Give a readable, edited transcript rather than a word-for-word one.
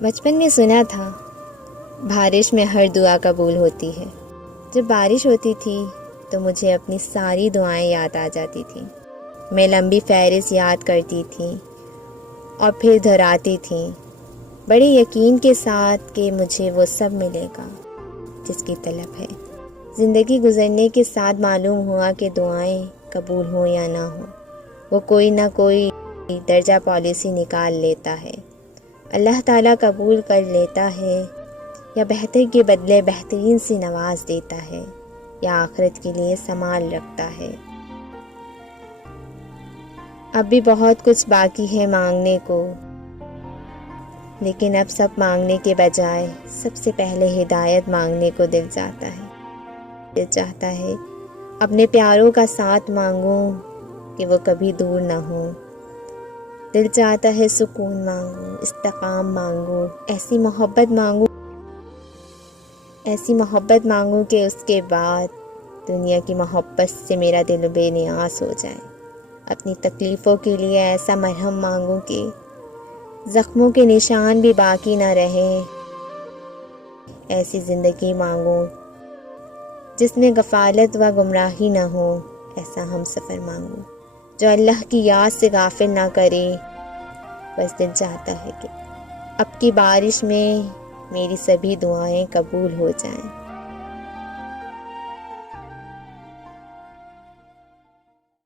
بچپن میں سنا تھا بارش میں ہر دعا قبول ہوتی ہے۔ جب بارش ہوتی تھی تو مجھے اپنی ساری دعائیں یاد آ جاتی تھیں۔ میں لمبی فہرست یاد کرتی تھی اور پھر دہراتی تھی بڑے یقین کے ساتھ کہ مجھے وہ سب ملے گا جس کی طلب ہے۔ زندگی گزرنے کے ساتھ معلوم ہوا کہ دعائیں قبول ہوں یا نہ ہوں، وہ کوئی نہ کوئی درجہ پالیسی نکال لیتا ہے۔ اللہ تعالیٰ قبول کر لیتا ہے، یا بہتر کے بدلے بہترین سے نواز دیتا ہے، یا آخرت کے لیے سنبھال رکھتا ہے۔ اب بھی بہت کچھ باقی ہے مانگنے کو، لیکن اب سب مانگنے کے بجائے سب سے پہلے ہدایت مانگنے کو دل چاہتا ہے۔ دل چاہتا ہے اپنے پیاروں کا ساتھ مانگوں کہ وہ کبھی دور نہ ہوں۔ دل چاہتا ہے سکون مانگوں، استقام مانگوں، ایسی محبت مانگوں کہ اس کے بعد دنیا کی محبت سے میرا دل بے نیاز ہو جائے۔ اپنی تکلیفوں کے لیے ایسا مرہم مانگوں کہ زخموں کے نشان بھی باقی نہ رہے۔ ایسی زندگی مانگوں جس میں غفالت و گمراہی نہ ہو۔ ایسا ہم سفر مانگوں جو اللہ کی یاد سے غافل نہ کرے۔ بس دل چاہتا ہے کہ اب کی بارش میں میری سبھی دعائیں قبول ہو جائیں۔